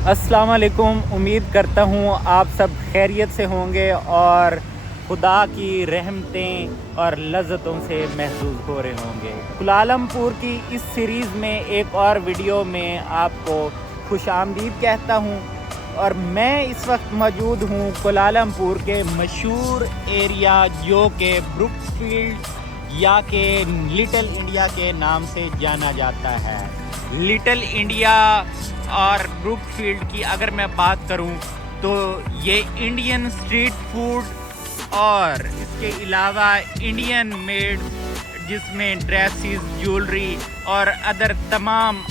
अस्सलाम वालेकुम। उम्मीद करता हूँ आप सब खैरियत से होंगे और खुदा की रहमतें और लज़्ज़तों से महफूज हो रहे होंगे। कुलालमपुर की इस सीरीज़ में एक और वीडियो में आपको खुशामदीद कहता हूँ। और मैं इस वक्त मौजूद हूँ कुलालमपुर के मशहूर एरिया जो कि ब्रुकफील्ड या के लिटिल इंडिया के नाम से जाना जाता है। लिटिल इंडिया और ब्रुकफील्ड की अगर मैं बात करूं तो ये इंडियन स्ट्रीट फूड और इसके अलावा इंडियन मेड जिसमें ड्रेसेस, ज्वेलरी और अदर तमाम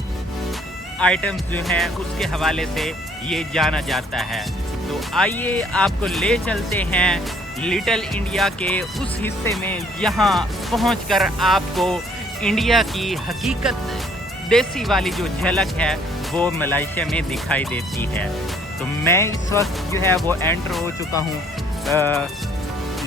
आइटम्स जो हैं उसके हवाले से ये जाना जाता है। तो आइए आपको ले चलते हैं लिटिल इंडिया के उस हिस्से में जहां पहुंचकर आपको इंडिया की हकीकत देसी वाली जो झलक है वो मलेशिया में दिखाई देती है। तो मैं इस वक्त जो है वो एंटर हो चुका हूँ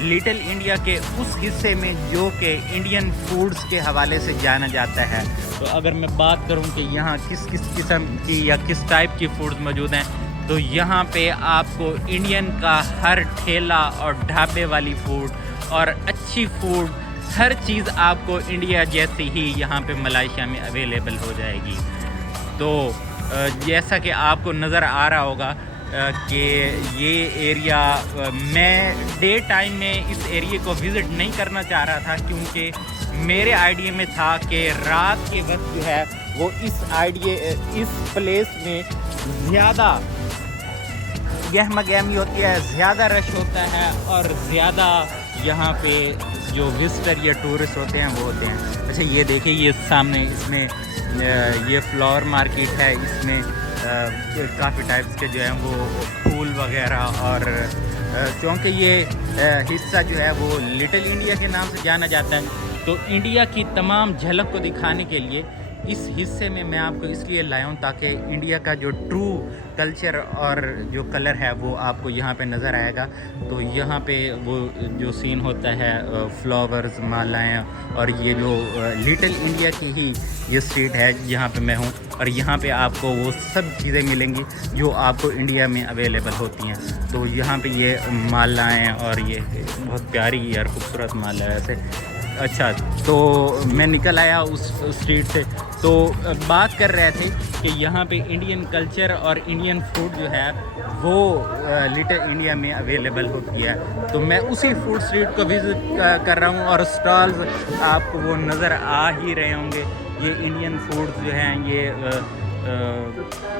लिटिल इंडिया के उस हिस्से में जो कि इंडियन फूड्स के हवाले से जाना जाता है। तो अगर मैं बात करूं कि यहाँ किस किस किस्म की या किस टाइप की फूड्स मौजूद हैं, तो यहाँ पे आपको इंडियन का हर ठेला और ढाबे वाली फूड और अच्छी फूड हर चीज़ आपको इंडिया जैसी ही यहाँ पे मलेशिया में अवेलेबल हो जाएगी। तो जैसा कि आपको नज़र आ रहा होगा कि ये एरिया मैं डे टाइम में इस एरिए को विज़िट नहीं करना चाह रहा था, क्योंकि मेरे आइडिया में था कि रात के वक्त जो है वो इस प्लेस में ज़्यादा गहमा गहमी होती है, ज़्यादा रश होता है और ज़्यादा यहाँ पे जो विजिटर या टूरिस्ट होते हैं वो होते हैं। अच्छा ये देखिए, ये सामने इसमें ये फ्लावर मार्केट है। इसमें काफ़ी टाइप्स के जो हैं वो फूल वगैरह और क्योंकि ये हिस्सा जो है वो लिटिल इंडिया के नाम से जाना जाता है, तो इंडिया की तमाम झलक को दिखाने के लिए इस हिस्से में मैं आपको इसलिए लाया हूँ ताकि इंडिया का जो ट्रू कल्चर और जो कलर है वो आपको यहाँ पे नज़र आएगा। तो यहाँ पे वो जो सीन होता है फ्लावर्स, मालाएँ और ये जो लिटिल इंडिया की ही ये स्ट्रीट है जहाँ पे मैं हूँ, और यहाँ पे आपको वो सब चीज़ें मिलेंगी जो आपको इंडिया में अवेलेबल होती हैं। तो यहाँ पे ये मालाएँ और ये बहुत प्यारी और खूबसूरत माला है ऐसे। अच्छा, तो मैं निकल आया उस स्ट्रीट से, तो बात कर रहे थे कि यहाँ पे इंडियन कल्चर और इंडियन फूड जो है वो लिटिल इंडिया में अवेलेबल होती है। तो मैं उसी फूड स्ट्रीट को विज़िट कर रहा हूँ और स्टॉल्स आपको वो नज़र आ ही रहे होंगे। ये इंडियन फूड जो हैं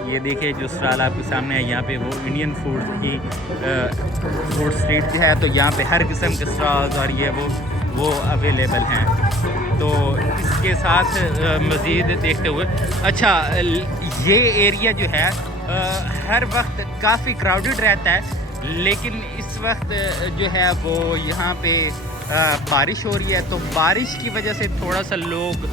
ये देखिए जो स्टॉल आपके सामने है, यहाँ पे वो इंडियन फूड की फूड स्ट्रीट जो है, तो यहाँ पे हर किस्म के स्टॉल्स और ये वो अवेलेबल हैं। तो इसके साथ मज़ीद देखते हुए, अच्छा ये एरिया जो है हर वक्त काफ़ी क्राउडेड रहता है, लेकिन इस वक्त जो है वो यहाँ पे बारिश हो रही है, तो बारिश की वजह से थोड़ा सा लोग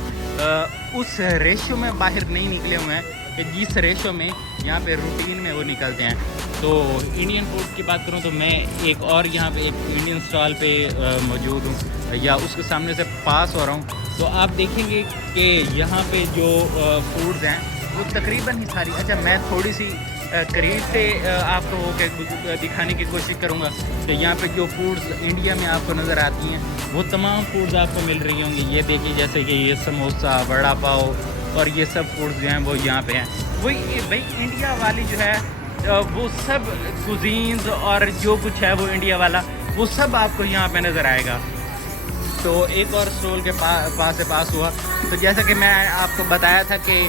उस रेशो में बाहर नहीं निकले हुए हैं कि जिस रेशो में यहाँ पे रूटीन में वो निकलते हैं। तो इंडियन फूड की बात करूँ तो मैं एक और यहाँ पे एक इंडियन स्टॉल पे मौजूद हूँ या उसके सामने से पास हो रहा हूँ। तो आप देखेंगे कि यहाँ पे जो फूड्स हैं वो तकरीबन ही सारी, अच्छा मैं थोड़ी सी करीब से आपको दिखाने की कोशिश करूँगा कि यहाँ पे जो फूड्स इंडिया में आपको नज़र आती हैं वो तमाम फूड्स आपको मिल रही होंगी। ये देखिए जैसे कि ये समोसा, वड़ा पाव और ये सब फूड्स जो हैं वो यहाँ पे हैं। वही भाई इंडिया वाली जो है वो सब कुजीन्स और जो कुछ है वो इंडिया वाला वो सब आपको यहाँ पे नज़र आएगा। तो एक और स्टॉल के पास हुआ, तो जैसा कि मैं आपको बताया था कि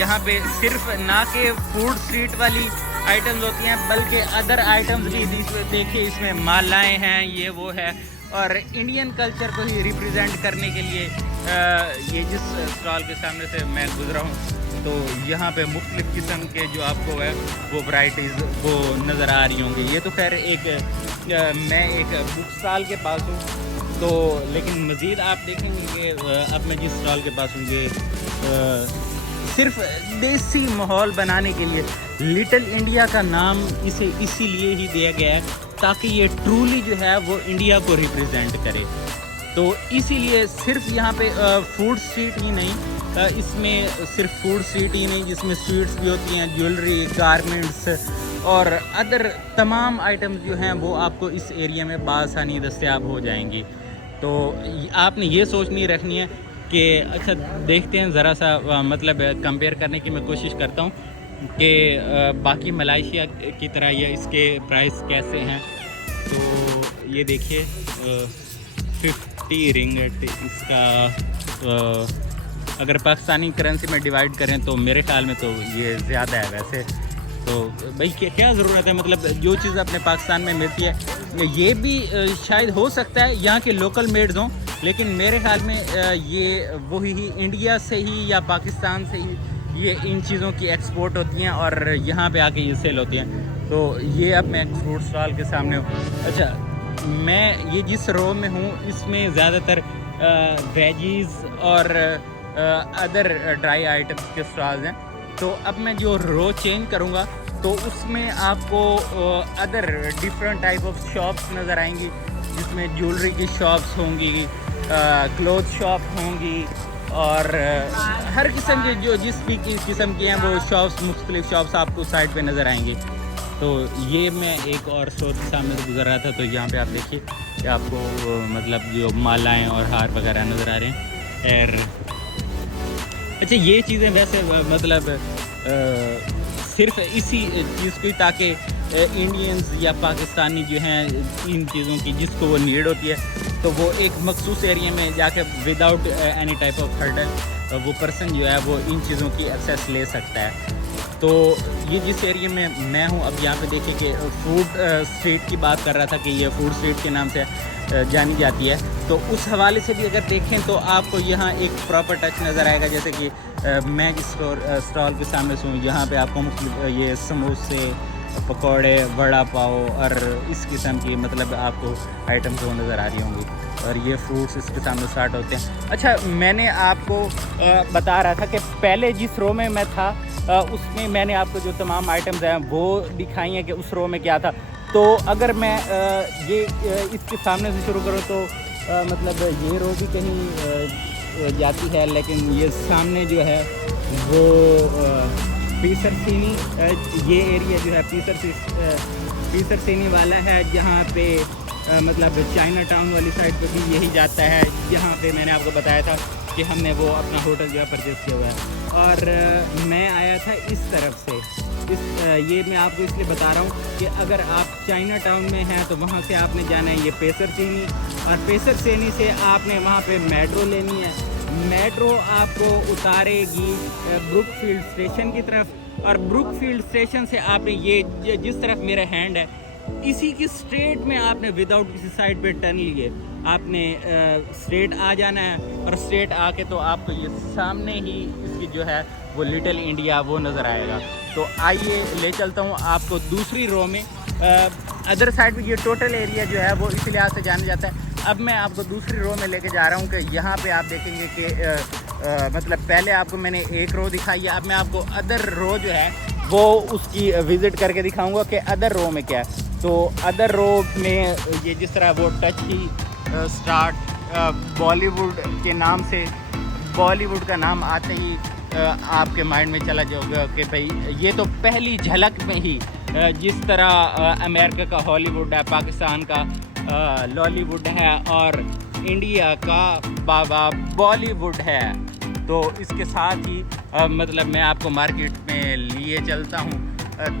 यहाँ पे सिर्फ ना के फूड स्ट्रीट वाली आइटम्स होती हैं बल्कि अदर आइटम्स भी देखिए, इसमें मालाएँ हैं, ये वो है, और इंडियन कल्चर को ही रिप्रेजेंट करने के लिए ये जिस स्टॉल के सामने से मैं गुजरा हूँ तो यहाँ पे मुख्तलिफ़ किस्म के जो आपको है वो वैराइटीज़ वो नज़र आ रही होंगी। ये तो खैर मैं एक बुक स्टॉल के पास हूँ, तो लेकिन मज़ीद आप देखेंगे कि अब मैं जिस स्टॉल के पास हूँ ये सिर्फ देसी माहौल बनाने के लिए लिटिल इंडिया का नाम इसे इसीलिए ही दिया गया है ताकि ये ट्रूली जो है वो इंडिया को रिप्रेजेंट करे। तो इसीलिए सिर्फ यहाँ पे फूड स्ट्रीट ही नहीं इसमें सिर्फ फूड स्ट्रीट ही नहीं, जिसमें स्वीट्स भी होती हैं, ज्वेलरी, गारमेंट्स और अदर तमाम आइटम्स जो हैं वो आपको इस एरिया में बआसानी दस्तयाब हो जाएंगी। तो आपने ये सोच नहीं रखनी है कि अच्छा देखते हैं ज़रा सा मतलब कंपेयर करने की मैं कोशिश करता हूँ कि बाकी मलेशिया की तरह या इसके प्राइस कैसे हैं। तो ये देखिए 50 रिंगट इसका अगर पाकिस्तानी करेंसी में डिवाइड करें तो मेरे ख्याल में तो ये ज़्यादा है वैसे। तो भाई क्या ज़रूरत है, मतलब जो चीज़ अपने पाकिस्तान में मिलती है ये भी शायद हो सकता है यहाँ के लोकल मेड्स हों, लेकिन मेरे ख्याल में ये वही ही इंडिया से ही या पाकिस्तान से ही ये इन चीज़ों की एक्सपोर्ट होती हैं और यहाँ पे आके ये सेल होती हैं। तो ये अब मैं फ्रूट स्टॉल के सामने हूँ। अच्छा, मैं ये जिस रो में हूँ इसमें ज़्यादातर वेजीज़ और अदर ड्राई आइटम्स के स्टॉल्स हैं। तो अब मैं जो रो चेंज करूँगा तो उसमें आपको other different type of shops नज़र आएंगी, जिसमें ज्वेलरी की शॉप्स होंगी, क्लोथ शॉप होंगी और हर किस्म के जो जिस भी किस्म की हैं वो शॉप्स, मुख्तलिफ शॉप्स आपको साइड पे नज़र आएंगी। तो ये मैं एक और स्टोर के सामने से गुजर रहा था, तो यहाँ पे आप देखिए कि आपको मतलब जो मालाएँ और हार वगैरह नज़र आ रहे हैं। और अच्छा, ये चीज़ें वैसे मतलब सिर्फ इसी चीज़ को ताकि इंडियंस या पाकिस्तानी जो हैं इन चीज़ों की जिसको वो नीड होती है तो वो एक मखसूस एरिया में जाकर without any type of hurdle वो पर्सन जो है वो इन चीज़ों की एक्सेस ले सकता है। तो ये जिस एरिया में मैं हूँ अब यहाँ पे देखिए कि फूड स्ट्रीट की बात कर रहा था कि ये फूड स्ट्रीट के नाम से जानी जाती है। तो उस हवाले से भी अगर देखें तो आपको यहाँ एक प्रॉपर टच नज़र आएगा, जैसे कि मैं जिस स्टॉल के सामने से हूँ यहाँ पे आपको ये समोसे, पकौड़े, वड़ा पाव और इस किस्म की मतलब आपको आइटम्स वो नज़र आ रही होंगी और ये फ्रूट्स इसके सामने स्टार्ट होते हैं। अच्छा, मैंने आपको बता रहा था कि पहले जिस रो में मैं था उसमें मैंने आपको जो तमाम आइटम्स हैं वो दिखाई हैं कि उस रो में क्या था। तो अगर मैं ये इसके सामने से शुरू करूँ तो मतलब ये रो भी कहीं जाती है, लेकिन ये सामने जो है वो पीसर सीनी, ये एरिया जो है पीसर सीनी वाला है, जहाँ पे मतलब चाइना टाउन वाली साइड पे भी यही जाता है, जहाँ पे मैंने आपको बताया था कि हमने वो अपना होटल जो है परचेज़ किया हुआ है। और मैं आया था इस तरफ से, ये मैं आपको इसलिए बता रहा हूँ कि अगर आप चाइना टाउन में हैं तो वहाँ से आपने जाना है ये पेसर सीनी, और पेसर सीनी से आपने वहाँ पे मेट्रो लेनी है। मेट्रो आपको उतारेगी ब्रुकफील्ड स्टेशन की तरफ, और ब्रुकफील्ड स्टेशन से आपने ये जिस तरफ मेरा हैंड है इसी की स्ट्रेट में आपने विदाउट किसी साइड पे टर्न लिए आपने स्ट्रेट आ जाना है, और स्ट्रेट आके तो आपको ये सामने ही इसकी जो है वो लिटिल इंडिया वो नज़र आएगा। तो आइए ले चलता हूँ आपको दूसरी रो में। अदर साइड में ये टोटल एरिया जो है वो इस लिहाज से जाना जाता है। अब मैं आपको दूसरी रो में लेके जा रहा हूँ कि यहाँ पे आप देखेंगे कि मतलब पहले आपको मैंने एक रो दिखाई है, अब मैं आपको अदर रो जो है वो उसकी विज़िट करके दिखाऊंगा कि अदर रो में क्या है। तो अदर रो में ये जिस तरह वो टच ही स्टार्ट बॉलीवुड के नाम से, बॉलीवुड का नाम आते ही आपके माइंड में चला जाएगा कि भाई ये तो पहली झलक में ही जिस तरह अमेरिका का हॉलीवुड है, पाकिस्तान का लॉलीवुड है और इंडिया का बाबा बॉलीवुड है। तो इसके साथ ही मतलब मैं आपको मार्केट में लिए चलता हूँ,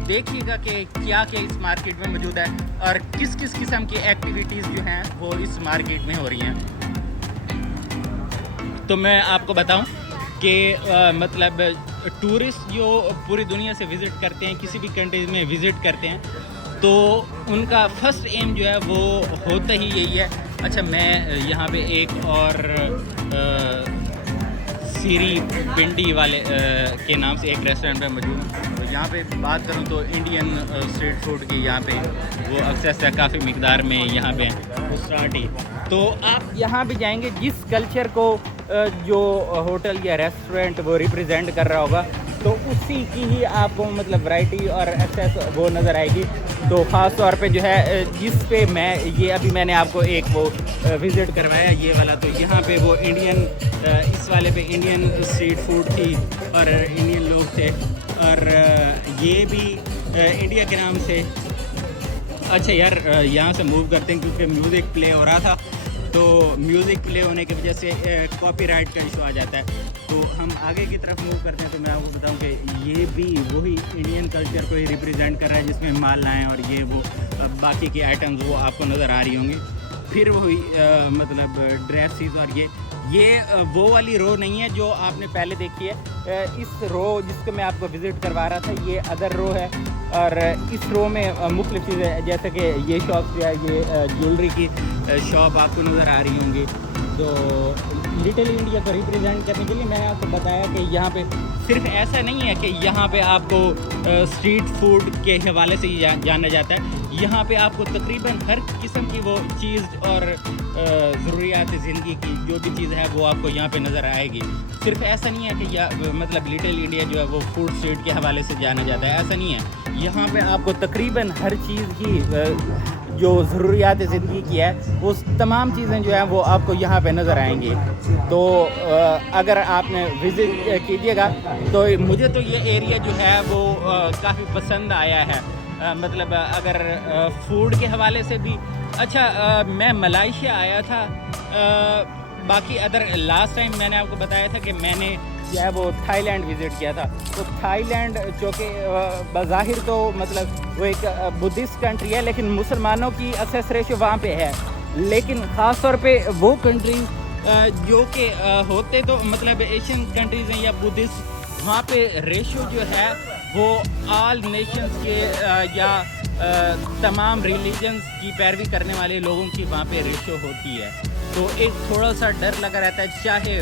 देखिएगा कि क्या क्या इस मार्केट में मौजूद है और किस किस किस्म की एक्टिविटीज़ जो हैं वो इस मार्केट में हो रही हैं। तो मैं आपको बताऊं कि मतलब टूरिस्ट जो पूरी दुनिया से विज़िट करते हैं, किसी भी कंट्री में विज़िट करते हैं, तो उनका फर्स्ट एम जो है वो होता ही यही है। अच्छा, मैं यहाँ पे एक और सीरी पिंडी वाले के नाम से एक रेस्टोरेंट पे मौजूद हूँ। तो यहाँ पे बात करूँ तो इंडियन स्ट्रीट फूड की यहाँ पे वो अक्सर काफ़ी मिकदार में यहाँ पे स्टार्ट ही। तो आप यहाँ भी जाएंगे जिस कल्चर को जो होटल या रेस्टोरेंट वो रिप्रेजेंट कर रहा होगा, तो उसी की ही आपको मतलब वैरायटी और एक्सेस वो नज़र आएगी। तो ख़ास तौर पे जो है जिस पे मैं ये अभी मैंने आपको एक वो विज़िट करवाया ये वाला, तो यहाँ पे वो इंडियन इस वाले पे इंडियन स्ट्रीट फूड थी और इंडियन लोग थे, और ये भी इंडिया के नाम से। अच्छा यार, यहाँ से मूव करते हैं क्योंकि म्यूज़िक प्ले हो रहा था, तो म्यूज़िक प्ले होने की वजह से कॉपीराइट का इशू आ जाता है। तो हम आगे की तरफ मूव करते हैं। तो मैं आपको बताऊं कि ये भी वही इंडियन कल्चर को ही रिप्रेजेंट कर रहा है, जिसमें मालाएँ और ये वो बाकी के आइटम्स वो आपको नज़र आ रही होंगी। फिर वही मतलब ड्रेसेस, और ये वो वाली रो नहीं है जो आपने पहले देखी है। इस रो जिसको मैं आपको विज़िट करवा रहा था, ये अदर रो है, और इस रो में मुख्तलिफ चीज़ें, जैसे कि ये शॉप जो है, ये ज्वेलरी की शॉप आपको नज़र आ रही होंगी। तो लिटिल इंडिया को रिप्रेजेंट करने के लिए मैंने आपको बताया कि यहाँ पे सिर्फ ऐसा नहीं है कि यहाँ पे आपको स्ट्रीट फूड के हवाले से ही जाना जाता है। यहाँ पे आपको तकरीबन हर किस्म की वो चीज़ और ज़रूरियात ज़िंदगी की जो भी चीज़ है वो आपको यहाँ पे नज़र आएगी। सिर्फ ऐसा नहीं है कि मतलब लिटिल इंडिया जो है वो फूड स्ट्रीट के हवाले से जाना जाता है, ऐसा नहीं है। यहाँ पे आपको तकरीबन हर चीज़ की जो ज़रूरियात ज़िंदगी की है वो तमाम चीज़ें जो है वो आपको यहाँ पे नज़र आएंगी। तो अगर आपने विज़िट कीजिएगा तो मुझे तो ये एरिया जो है वो काफ़ी पसंद आया है। मतलब अगर फूड के हवाले से भी अच्छा, मैं मलेशिया आया था, बाकी अदर लास्ट टाइम मैंने आपको बताया था कि मैंने जो है वो थाईलैंड विज़िट किया था। तो थाईलैंड जो कि बज़ाहिर तो मतलब वो एक बुद्धिस्ट कंट्री है, लेकिन मुसलमानों की एक्सेस रेशो वहाँ पे है। लेकिन ख़ास तौर पे वो कंट्री जो कि होते तो मतलब एशियन कंट्रीज़ हैं या बुद्धिस्ट, वहाँ पे रेशो जो है वो ऑल नेशंस के या तमाम रिलीजन्स की पैरवी करने वाले लोगों की वहाँ पे रेशो होती है। तो एक थोड़ा सा डर लगा रहता है, चाहे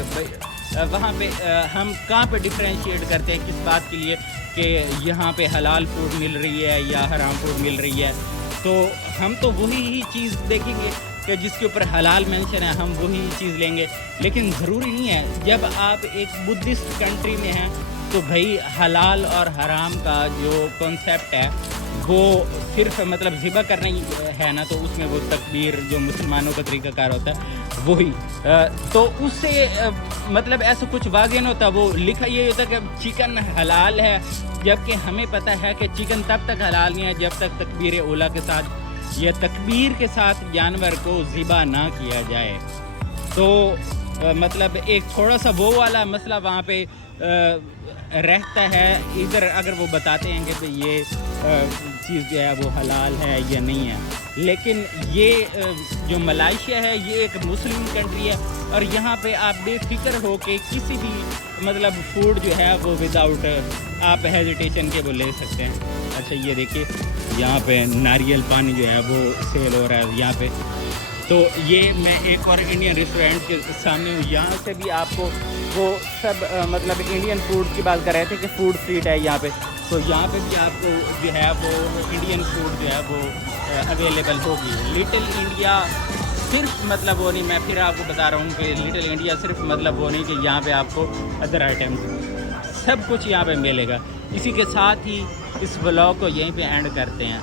वहाँ पे हम कहाँ पे डिफ्रेंशिएट करते हैं किस बात के लिए कि यहाँ पे हलाल फूड मिल रही है या हराम फूड मिल रही है। तो हम तो वही ही चीज़ देखेंगे कि जिसके ऊपर हलाल मेंशन है, हम वही चीज़ लेंगे। लेकिन ज़रूरी नहीं है, जब आप एक बुद्धिस्ट कंट्री में हैं तो भाई हलाल और हराम का जो कॉन्सेप्ट है वो सिर्फ मतलब ज़िबा करना ही है ना, तो उसमें वो तकबीर जो मुसलमानों का तरीक़ाकार होता है वही, तो उससे मतलब ऐसा कुछ वाज़ेह नहीं होता। वो लिखा ये होता है कि चिकन हलाल है, जबकि हमें पता है कि चिकन तब तक हलाल नहीं है जब तक तकबीर उला के साथ या तकबीर के साथ जानवर को ज़िबा ना किया जाए। तो मतलब एक थोड़ा सा वो वाला मसला वहाँ पे रहता है। इधर अगर वो बताते हैं कि ये चीज़ जो है वो हलाल है या नहीं है, लेकिन ये जो मलेशिया है ये एक मुस्लिम कंट्री है, और यहाँ पे आप बेफिक्र हो के किसी भी मतलब फूड जो है वो विदाउट आप हेजिटेशन के वो ले सकते हैं। अच्छा ये देखिए यहाँ पे नारियल पानी जो है वो सेल हो रहा है यहाँ पे। तो ये मैं एक और इंडियन रेस्टोरेंट के सामने हूँ, यहाँ से भी आपको वो सब मतलब इंडियन फूड की बात कर रहे थे कि फूड स्ट्रीट है यहाँ पे, तो यहाँ पे भी आपको जो है वो इंडियन फूड जो है वो अवेलेबल होगी। लिटिल इंडिया सिर्फ मतलब वो नहीं, मैं फिर आपको बता रहा हूँ कि लिटिल इंडिया सिर्फ मतलब वो नहीं कि यहाँ पे आपको अदर आइटम्स सब कुछ यहाँ पे मिलेगा। इसी के साथ ही इस व्लॉग को यहीं पे एंड करते हैं।